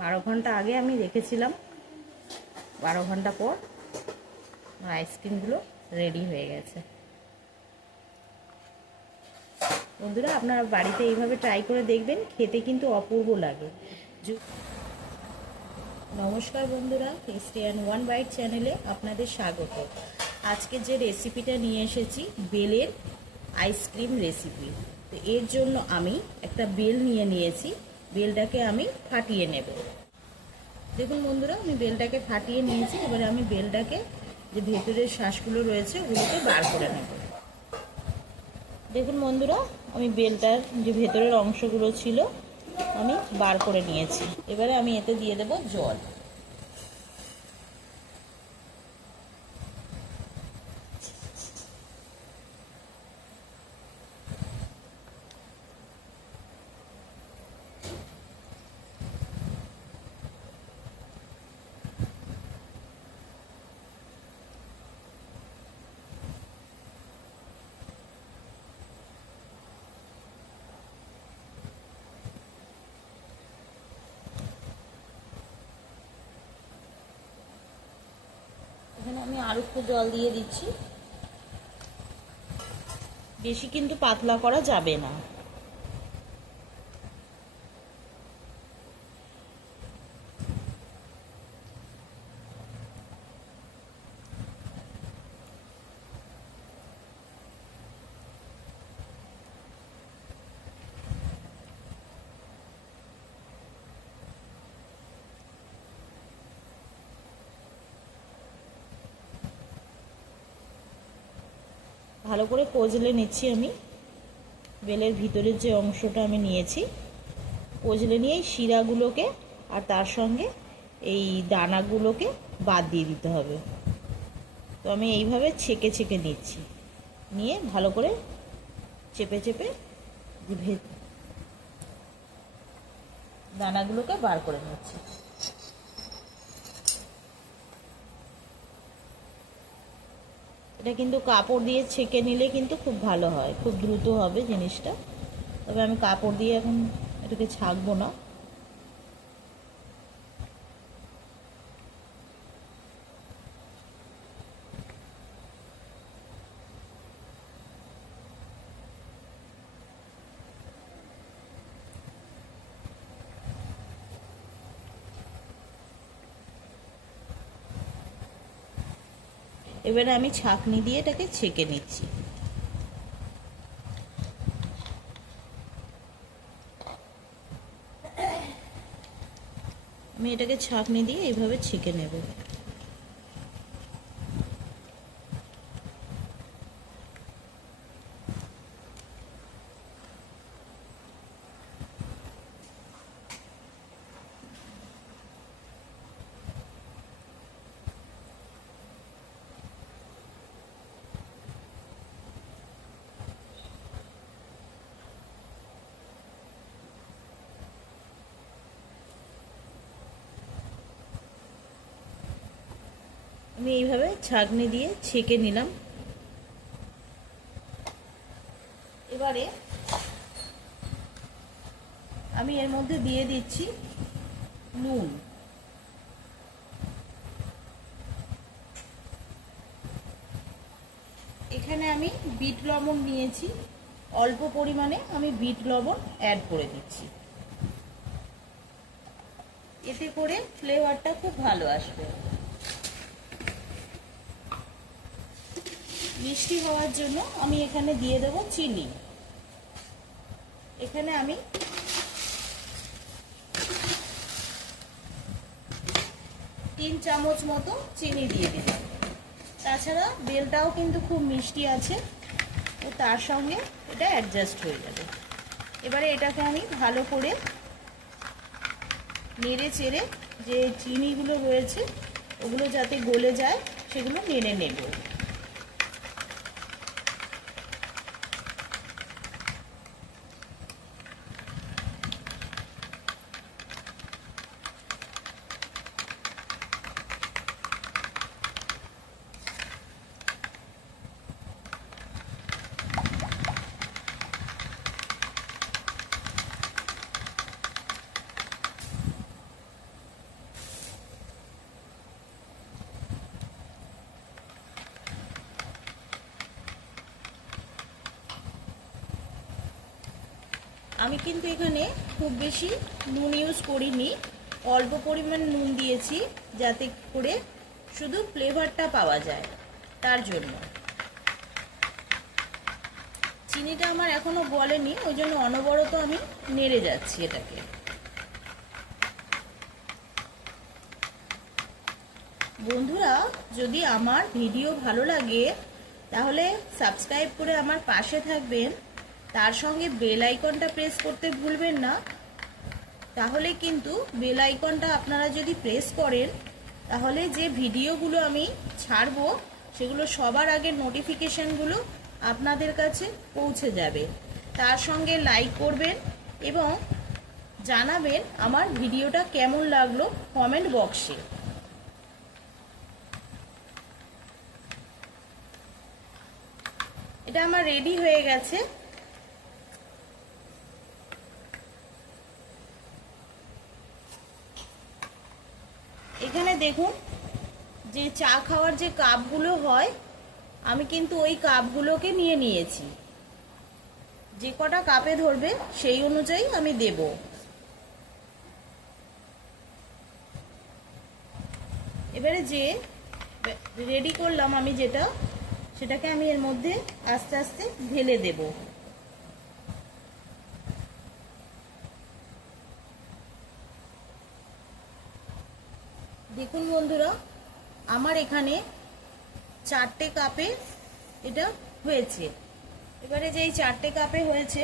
12 ঘন্টা আগে আমি রেখেছিলাম। 12 ঘন্টা পর আইসক্রিমগুলো রেডি হয়ে গেছে। বন্ধুরা, আপনারা বাড়িতে এইভাবে ট্রাই করে দেখবেন, খেতে কিন্তু অপূর্ব লাগে। নমস্কার বন্ধুরা, টেস্টি অ্যান্ড ওয়ান বাইট চ্যানেলে আপনাদের স্বাগত। আজকে যে রেসিপিটা নিয়ে এসেছি, বেলের আইসক্রিম রেসিপি। তো এর জন্য আমি একটা বেল নিয়েছি। বেলটাকে আমি ফাটিয়ে নেব। দেখুন বন্ধুরা, আমি বেলটাকে ফাটিয়ে নিয়েছি। এবারে আমি বেলটাকে যে ভেতরের শ্বাসগুলো রয়েছে ওগুলোকে বার করে নেব। দেখুন বন্ধুরা, আমি বেলটার যে ভেতরের অংশগুলো ছিল আমি বার করে নিয়েছি। এবারে আমি এতে দিয়ে দেব জল। এখানে আমি আর একটু জল দিয়ে দিচ্ছি। বেশি কিন্তু পাতলা করা যাবে না। ভালো করে কজলে নিচ্ছি আমি। বেলের ভিতরের যে অংশটা আমি নিয়েছি, কজলে নিয়ে এই শিরাগুলোকে আর তার সঙ্গে এই দানাগুলোকে বাদ দিয়ে দিতে হবে। তো আমি এইভাবে ছেঁকে ছেঁকে নিচ্ছি, নিয়ে ভালো করে চেপে চেপে দানাগুলোকে বার করে নিচ্ছি। এটা কিন্তু কাপড় দিয়ে ছেঁকে নিলে কিন্তু খুব ভালো হয়, খুব দ্রুত হবে জিনিসটা। তবে আমি কাপড় দিয়ে এখন এটাকে ছাঁকবো না। এবারে আমি ছাঁকনি দিয়ে এটাকে ছেঁকে নিচ্ছি। আমি এটাকে ছাঁকনি দিয়ে এইভাবে ছেঁকে নেব। আমি এইভাবে ছাঁকনি দিয়ে ছেঁকে নিলাম। এবারে আমি এর মধ্যে দিয়ে দিচ্ছি নুন। এখানে আমি বিট লবণ নিয়েছি, অল্প পরিমাণে আমি বিট লবণ অ্যাড করে দিচ্ছি। এতে করে ফ্লেভারটা খুব ভালো আসবে। মিষ্টি হওয়ার জন্য আমি এখানে দিয়ে দেব চিনি। এখানে আমি 3 চামচ মতো চিনি দিয়ে দিলাম। তাছাড়া বেলটাও কিন্তু খুব মিষ্টি আছে, তো তার সঙ্গে এটা অ্যাডজাস্ট হয়ে যাবে। এবারে এটাকে আমি ভালো করে নেড়ে চেড়ে যে চিনিগুলো রয়েছে ওগুলো যাতে গলে যায় সেগুলো নেড়ে নেব। আমি কিন্তু এখানে খুব বেশি নুন ইউজ করিনি, অল্প পরিমাণ নুন দিয়েছি যাতে করে শুধু ফ্লেভারটা পাওয়া যায়, তার জন্য। চিনিটা আমার এখনো গলেনি, ওই জন্য অনবরত আমি নেড়ে যাচ্ছি এটাকে। বন্ধুরা, যদি আমার ভিডিও ভালো লাগে তাহলে সাবস্ক্রাইব করে আমার পাশে থাকবেন, তার সঙ্গে বেল আইকনটা প্রেস করতে ভুলবেন না। তাহলে কিন্তু বেল আইকনটা আপনারা যদি প্রেস করেন তাহলে যে ভিডিওগুলো আমি ছাড়বো সেগুলো সবার আগে নোটিফিকেশানগুলো আপনাদের কাছে পৌঁছে যাবে। তার সঙ্গে লাইক করবেন এবং জানাবেন আমার ভিডিওটা কেমন লাগলো কমেন্ট বক্সে। এটা আমার রেডি হয়ে গেছে। এখানে দেখুন যে চা খাওয়ার যে কাপগুলো হয়, আমি কিন্তু ওই কাপগুলোকে নিয়ে নিয়েছি। যে কটা কাপে ধরবে সেই অনুযায়ী আমি দেব। এবারে যে রেডি করলাম আমি যেটা, সেটাকে আমি এর মধ্যে আস্তে আস্তে ঢেলে দেব। দেখুন বন্ধুরা, আমার এখানে 4টে কাপে এটা হয়েছে। এবারে যে এই 4টে কাপে হয়েছে,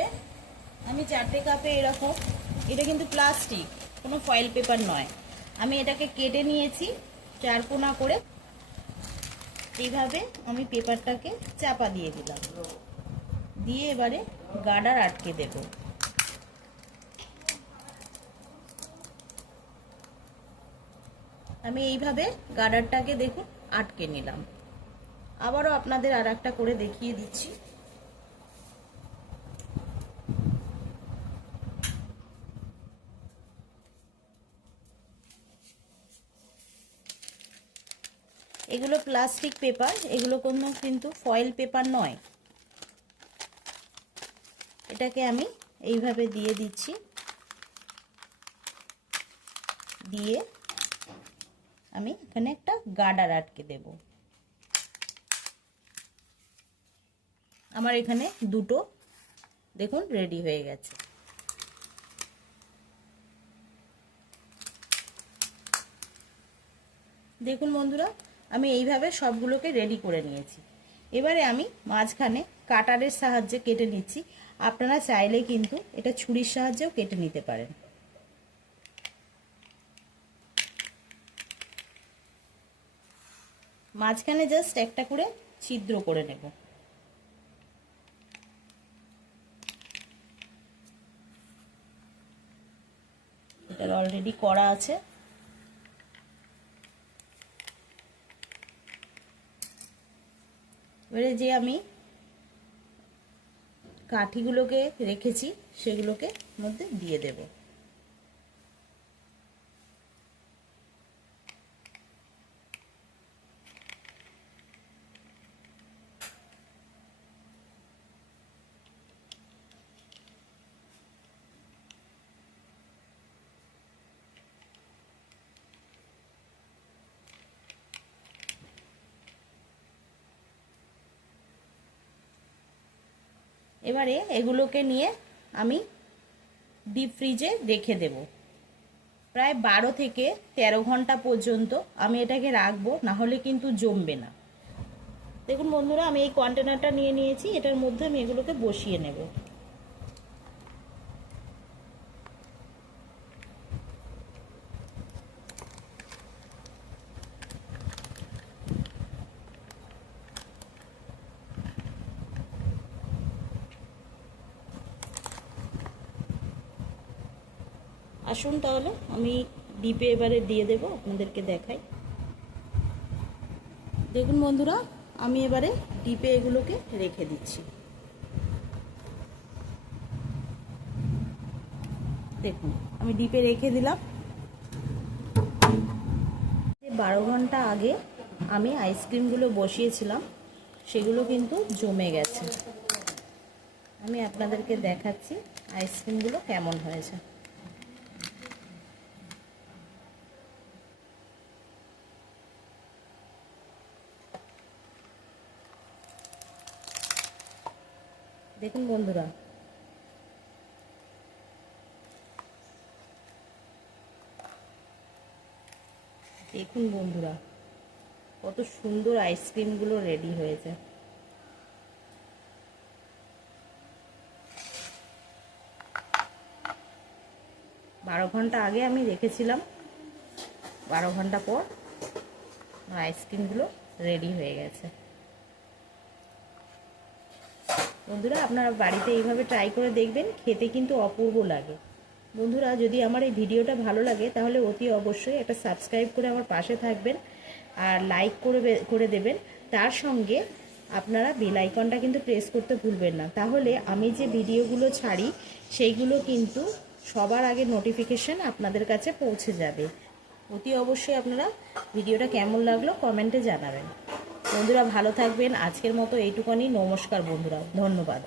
আমি 4টে কাপে এরকম, এটা কিন্তু প্লাস্টিক, কোনো ফয়েল পেপার নয়, আমি এটাকে কেটে নিয়েছি 4 কোনা করে। এইভাবে আমি পেপারটাকে চাপা দিয়ে দিলাম, দিয়ে এবারে গার্ডার আটকে দেব। আমি এইভাবে গার্ডারটাকে দেখুন আটকে নিলাম। আবারও আপনাদের আর একটা করে দেখিয়ে দিচ্ছি। এগুলো প্লাস্টিক পেপার, এগুলো কোনো কিন্তু ফয়েল পেপার নয়। এটাকে আমি এইভাবে দিয়ে দিচ্ছি, দিয়ে আমি এখানে একটা গার্ডার আটকে দেব। আমার এখানে দুটো দেখুন রেডি হয়ে গেছে। দেখুন বন্ধুরা, আমি এইভাবে সবগুলোকে রেডি করে নিয়েছি। এবারে আমি মাঝখানে কাটারের সাহায্যে কেটে নিচ্ছি। আপনারা চাইলে কিন্তু এটা ছুরির সাহায্যেও কেটে নিতে পারেন। মাঝখানে জাস্ট একটা করে ছিদ্র করে নেব। এটা অলরেডি করা আছে। এবারে যে আমি কাঠিগুলোকে রেখেছি সেগুলোকে মধ্যে দিয়ে দেব। এবারে এগুলোকে নিয়ে আমি ডিপ ফ্রিজে রেখে দেব। প্রায় 12 থেকে 13 ঘন্টা পর্যন্ত আমি এটাকে রাখবো, না হলে কিন্তু জমবে না। দেখুন বন্ধুরা, আমি এই কন্টেনারটা নিয়ে নিয়েছি, এটার মধ্যে আমি এগুলোকে বসিয়ে নেব। আসুন তাহলে আমি ডিপে এবারে দিয়ে দেব, আপনাদেরকে দেখাই। দেখুন বন্ধুরা, আমি এবারে ডিপে এগুলোকে রেখে দিচ্ছি। দেখুন আমি ডিপে রেখে দিলাম। 12 ঘন্টা আগে আমি আইসক্রিমগুলো বসিয়েছিলাম, সেগুলো কিন্তু জমে গেছে। আমি আপনাদেরকে দেখাচ্ছি আইসক্রিমগুলো কেমন হয়েছে। দেখুন বন্ধুরা, দেখুন বন্ধুরা, কত সুন্দর আইসক্রিমগুলো রেডি হয়েছে। বারো ঘন্টা আগে আমি রেখেছিলাম, 12 ঘন্টা পর আইসক্রিমগুলো রেডি হয়ে গেছে। বন্ধুরা, আপনারা বাড়িতে এইভাবে ট্রাই করে দেখবেন, খেতে কিন্তু অপূর্ব লাগে। বন্ধুরা, যদি আমার এই ভিডিওটা ভালো লাগে তাহলে অতি অবশ্যই একটা সাবস্ক্রাইব করে আমার পাশে থাকবেন আর লাইক করে দেবেন। তার সঙ্গে আপনারা বেল আইকনটা কিন্তু প্রেস করতে ভুলবেন না, তাহলে আমি যে ভিডিওগুলো ছাড়ি সেইগুলো কিন্তু সবার আগে নোটিফিকেশান আপনাদের কাছে পৌঁছে যাবে। অতি অবশ্যই আপনারা ভিডিওটা কেমন লাগলো কমেন্টে জানাবেন। বন্ধুরা ভালো থাকবেন, আজকের মতো এইটুকুনি। নমস্কার বন্ধুরা, ধন্যবাদ।